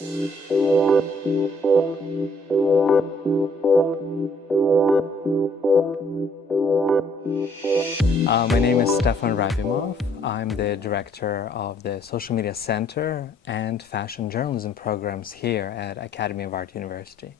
My name is Stephan Rabimov. I'm the director of the Social Media Center and Fashion Journalism programs here at Academy of Art University.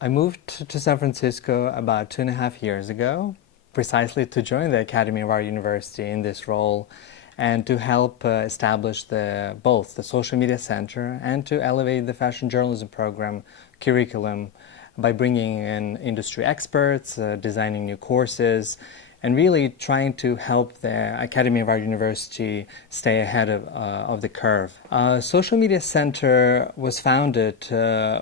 I moved to San Francisco about 2.5 years ago, precisely to join the Academy of Art University in this role and to help establish both the Social Media Center and to elevate the Fashion Journalism program curriculum by bringing in industry experts, designing new courses, and really trying to help the Academy of Art University stay ahead of the curve. Social Media Center was founded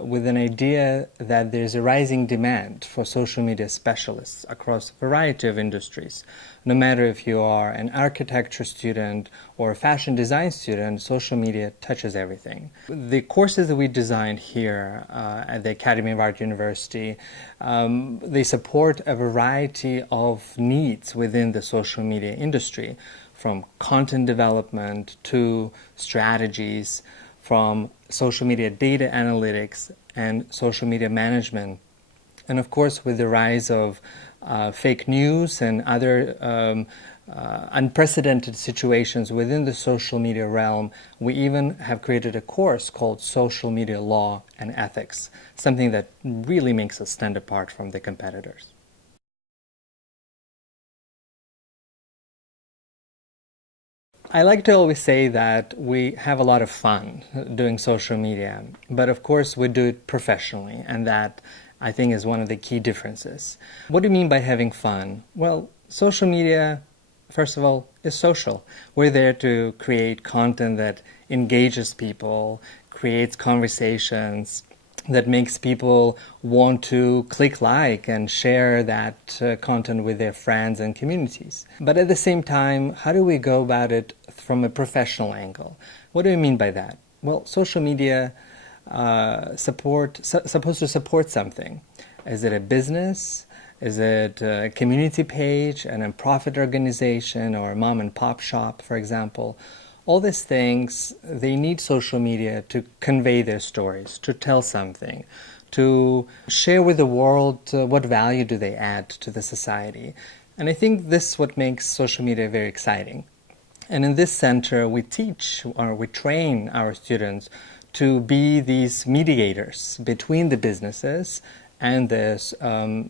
with an idea that there's a rising demand for social media specialists across a variety of industries. No matter if you are an architecture student or a fashion design student, social media touches everything. The courses that we designed here at the Academy of Art University, they support a variety of needs within the social media industry, from content development to strategies, from social media data analytics and social media management. And of course, with the rise of fake news and other unprecedented situations within the social media realm, we even have created a course called Social Media Law and Ethics, something that really makes us stand apart from the competitors. I like to always say that we have a lot of fun doing social media, but of course we do it professionally, and that I think is one of the key differences. What do you mean by having fun? Well, social media, first of all, is social. We're there to create content that engages people, creates conversations, that makes people want to click like and share that content with their friends and communities. But at the same time, how do we go about it from a professional angle? What do I mean by that? Well, social media supposed to support something. Is it a business? Is it a community page, a nonprofit organization, or a mom and pop shop, for example? All these things, they need social media to convey their stories, to tell something, to share with the world what value do they add to the society. And I think this is what makes social media very exciting. And in this center, we teach or we train our students to be these mediators between the businesses and the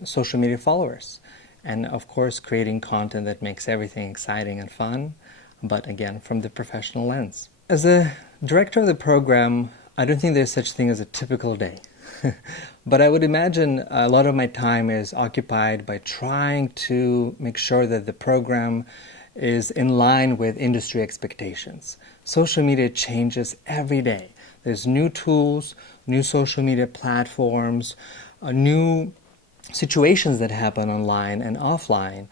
social media followers. And of course, creating content that makes everything exciting and fun, but again, from the professional lens. As a director of the program, I don't think there's such thing as a typical day. But I would imagine a lot of my time is occupied by trying to make sure that the program is in line with industry expectations. Social media changes every day. There's new tools, new social media platforms, new situations that happen online and offline.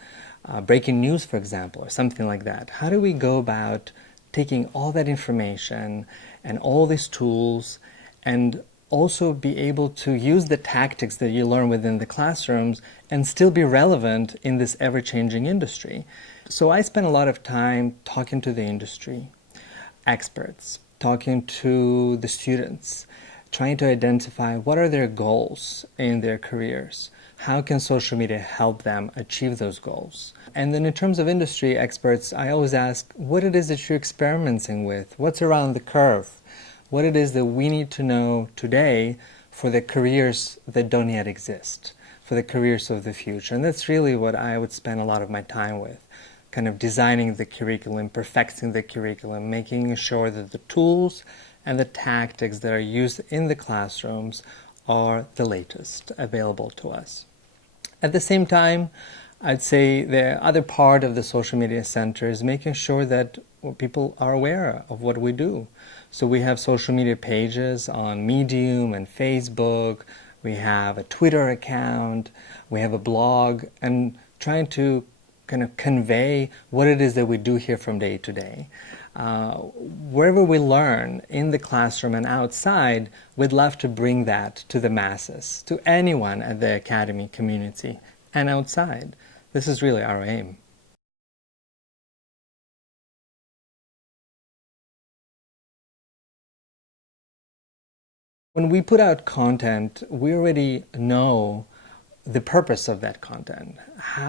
Breaking news, for example, or something like that. How do we go about taking all that information and all these tools and also be able to use the tactics that you learn within the classrooms and still be relevant in this ever-changing industry? So I spend a lot of time talking to the industry, experts, talking to the students, trying to identify what are their goals in their careers. How can social media help them achieve those goals? And then in terms of industry experts, I always ask what it is that you're experimenting with, what's around the curve, what it is that we need to know today for the careers that don't yet exist, for the careers of the future. And that's really what I would spend a lot of my time with, kind of designing the curriculum, perfecting the curriculum, making sure that the tools and the tactics that are used in the classrooms are the latest available to us. At the same time, I'd say the other part of the social media center is making sure that people are aware of what we do. So we have social media pages on Medium and Facebook, we have a Twitter account, we have a blog, and trying to kind of convey what it is that we do here from day to day. Wherever we learn, in the classroom and outside, we'd love to bring that to the masses, to anyone at the Academy community and outside. This is really our aim. When we put out content, we already know the purpose of that content.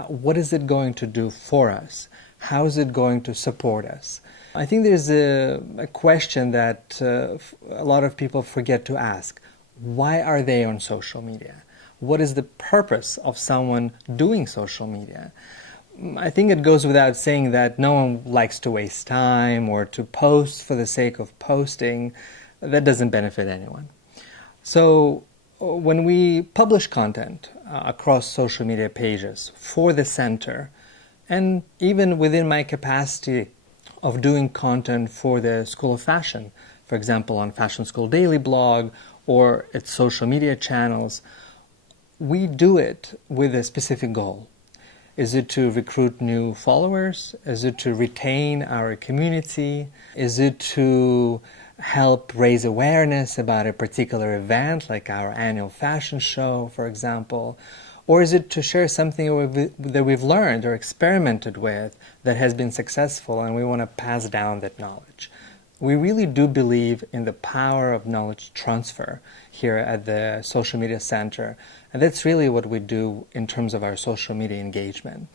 What is it going to do for us? How is it going to support us? I think there's a question that a lot of people forget to ask. Why are they on social media? What is the purpose of someone doing social media? I think it goes without saying that no one likes to waste time or to post for the sake of posting. That doesn't benefit anyone. So when we publish content across social media pages for the center, and even within my capacity of doing content for the School of Fashion, for example, on Fashion School Daily blog or its social media channels, we do it with a specific goal. Is it to recruit new followers? Is it to retain our community? Is it to help raise awareness about a particular event, like our annual fashion show, for example? Or is it to share something that we've learned or experimented with that has been successful and we want to pass down that knowledge? We really do believe in the power of knowledge transfer here at the Social Media Center. And that's really what we do in terms of our social media engagement.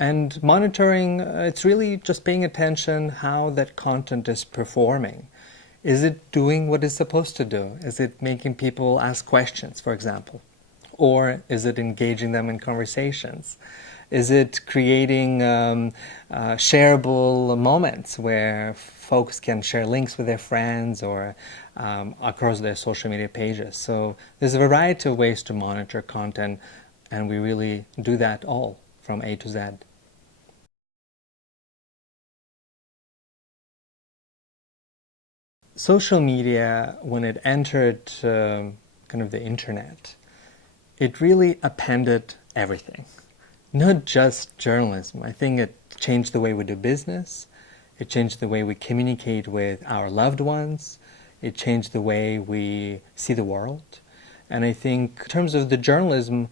And monitoring, it's really just paying attention how that content is performing. Is it doing what it's supposed to do? Is it making people ask questions, for example? Or is it engaging them in conversations? Is it creating shareable moments where folks can share links with their friends or across their social media pages? So there's a variety of ways to monitor content, and we really do that all from A to Z. Social media, when it entered kind of the internet, it really appended everything. Not just journalism. I think it changed the way we do business. It changed the way we communicate with our loved ones. It changed the way we see the world. And I think in terms of the journalism,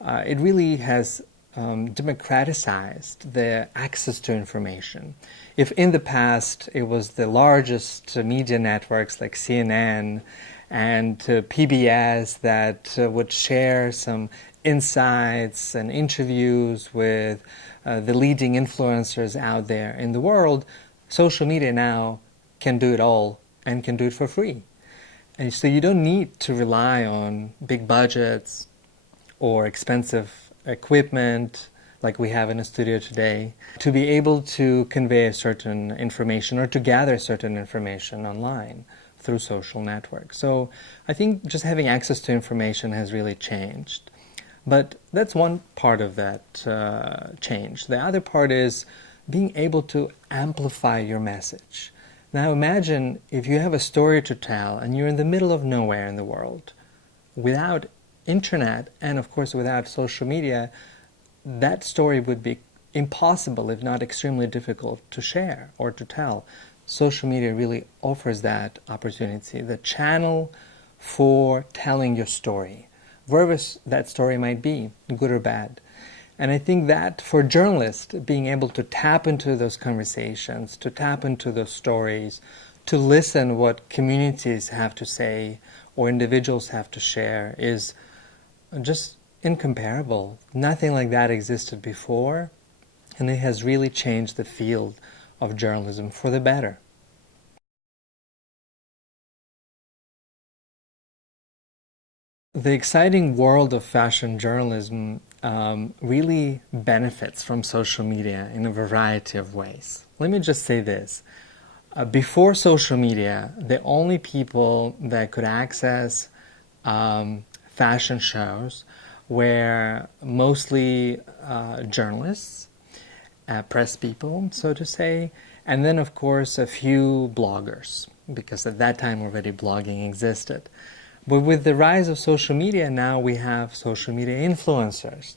it really has democratized the access to information. If in the past it was the largest media networks like CNN and PBS that would share some insights and interviews with the leading influencers out there in the world, social media now can do it all and can do it for free. And so you don't need to rely on big budgets or expensive equipment like we have in a studio today to be able to convey a certain information or to gather certain information online through social networks. So I think just having access to information has really changed. But that's one part of that change. The other part is being able to amplify your message. Now imagine if you have a story to tell and you're in the middle of nowhere in the world. Without internet and of course without social media, that story would be impossible, if not extremely difficult to share or to tell. Social media really offers that opportunity, the channel for telling your story, wherever that story might be, good or bad. And I think that for journalists, being able to tap into those conversations, to tap into those stories, to listen what communities have to say or individuals have to share is just incomparable. Nothing like that existed before, and it has really changed the field of journalism for the better. The exciting world of fashion journalism really benefits from social media in a variety of ways. Let me just say this. Before social media, the only people that could access fashion shows were mostly journalists, press people, so to say, and then of course a few bloggers, because at that time already blogging existed. But with the rise of social media, now we have social media influencers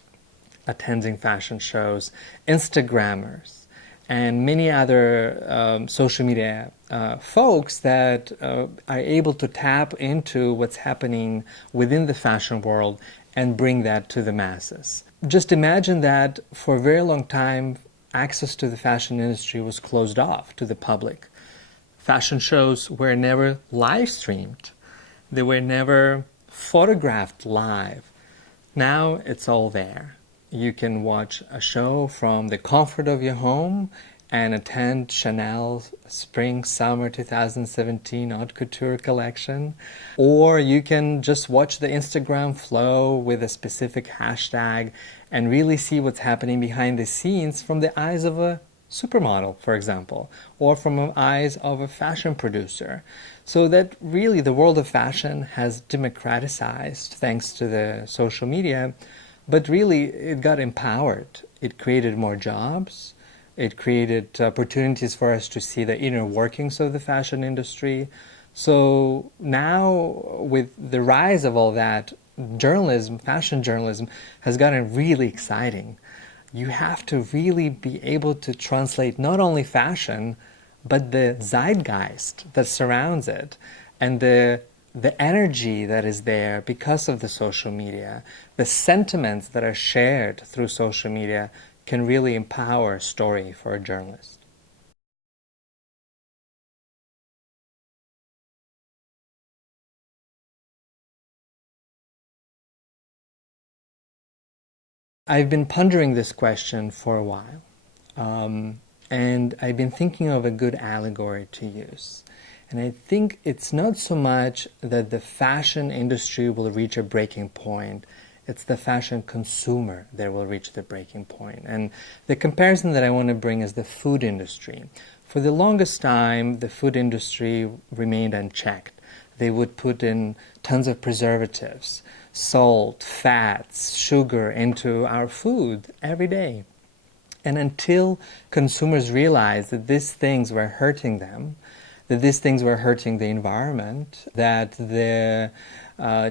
attending fashion shows, Instagrammers, and many other social media folks that are able to tap into what's happening within the fashion world and bring that to the masses. Just imagine that for a very long time, access to the fashion industry was closed off to the public. Fashion shows were never live streamed. They were never photographed live. Now it's all there. You can watch a show from the comfort of your home and attend Chanel Spring Summer 2017 Haute Couture collection. Or you can just watch the Instagram flow with a specific hashtag and really see what's happening behind the scenes from the eyes of a supermodel, for example, or from the eyes of a fashion producer. So that really the world of fashion has democratized thanks to the social media, but really it got empowered. It created more jobs. It created opportunities for us to see the inner workings of the fashion industry. So now, with the rise of all that, journalism, fashion journalism, has gotten really exciting. You have to really be able to translate not only fashion, but the zeitgeist that surrounds it, and the energy that is there because of the social media, the sentiments that are shared through social media can really empower a story for a journalist. I've been pondering this question for a while, and I've been thinking of a good allegory to use. And I think it's not so much that the fashion industry will reach a breaking point, it's the fashion consumer that will reach the breaking point. And the comparison that I want to bring is the food industry. For the longest time, the food industry remained unchecked. They would put in tons of preservatives, salt, fats, sugar into our food every day. And until consumers realized that these things were hurting them, that these things were hurting the environment, that the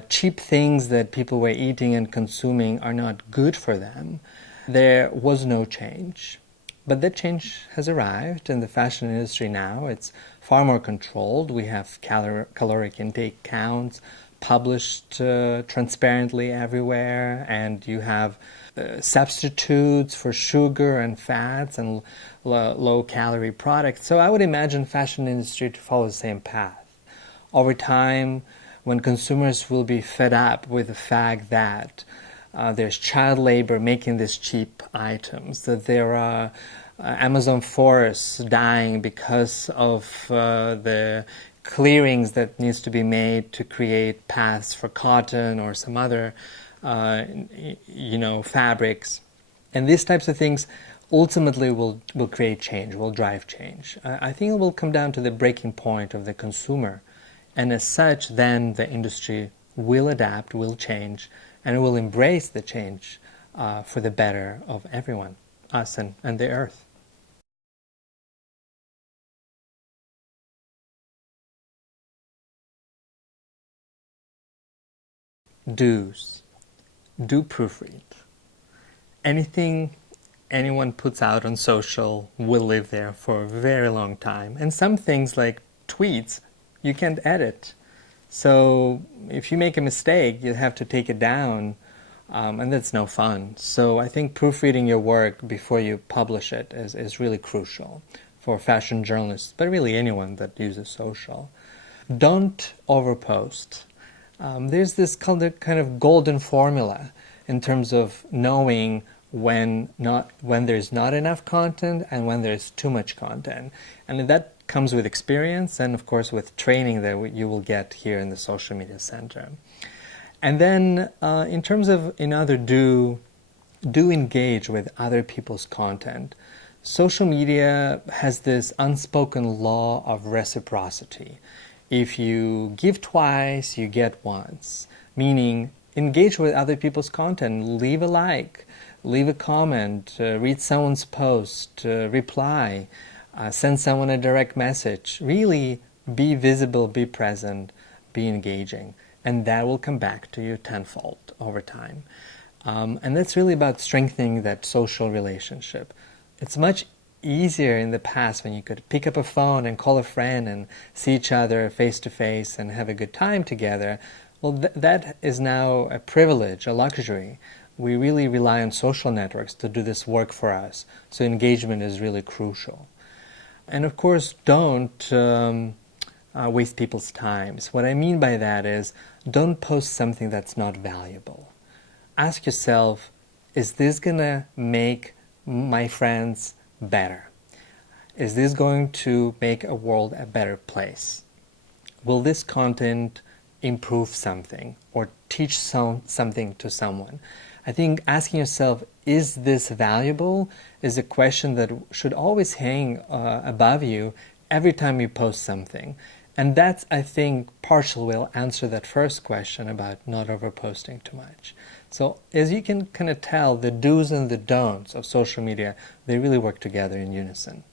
cheap things that people were eating and consuming are not good for them, there was no change. But that change has arrived in the fashion industry now. It's far more controlled. We have caloric intake counts published transparently everywhere, and you have substitutes for sugar and fats and low-calorie products. So I would imagine fashion industry to follow the same path. Over time, when consumers will be fed up with the fact that there's child labor making these cheap items, that there are Amazon forests dying because of the clearings that needs to be made to create paths for cotton or some other fabrics. And these types of things ultimately will create change, will drive change. I think it will come down to the breaking point of the consumer. And as such, then the industry will adapt, will change, and it will embrace the change for the better of everyone, us and the earth. Do's. Do proofread. Anything anyone puts out on social will live there for a very long time. And some things like tweets, you can't edit. So if you make a mistake, you have to take it down, and that's no fun. So I think proofreading your work before you publish it is really crucial for fashion journalists, but really anyone that uses social. Don't overpost. There's this kind of golden formula in terms of knowing when there's not enough content and when there's too much content. And that comes with experience and, of course, with training that you will get here in the Social Media Center. And then in terms of another do engage with other people's content. Social media has this unspoken law of reciprocity. If you give twice, you get once. Meaning, engage with other people's content. Leave a like, leave a comment, read someone's post, reply, send someone a direct message. Really be visible, be present, be engaging. And that will come back to you tenfold over time. And that's really about strengthening that social relationship. It's much easier in the past when you could pick up a phone and call a friend and see each other face to face and have a good time together. Well, that is now a privilege, a luxury. We really rely on social networks to do this work for us. So engagement is really crucial. And of course, don't waste people's times. What I mean by that is, don't post something that's not valuable. Ask yourself, is this going to make my friends better? Is this going to make a world a better place? Will this content improve something or teach something to someone? I think asking yourself, is this valuable, is a question that should always hang above you every time you post something. And that's, I think, partially will answer that first question about not overposting too much. So as you can kind of tell, the do's and the don'ts of social media, they really work together in unison.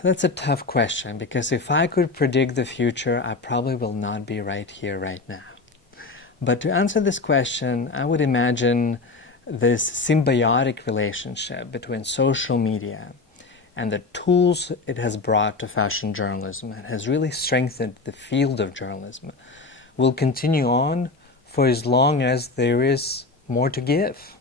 That's a tough question, because if I could predict the future, I probably will not be right here, right now. But to answer this question, I would imagine this symbiotic relationship between social media and the tools it has brought to fashion journalism and has really strengthened the field of journalism will continue on for as long as there is more to give.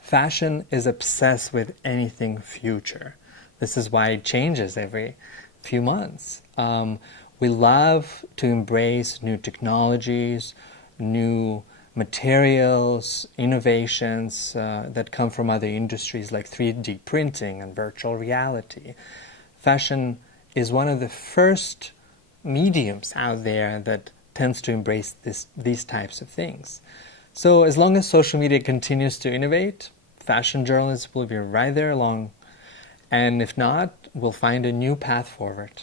Fashion is obsessed with anything future. This is why it changes every few months. We love to embrace new technologies, new materials, innovations that come from other industries like 3D printing and virtual reality. Fashion is one of the first mediums out there that tends to embrace these types of things. So as long as social media continues to innovate, fashion journalists will be right there along. And if not, we'll find a new path forward.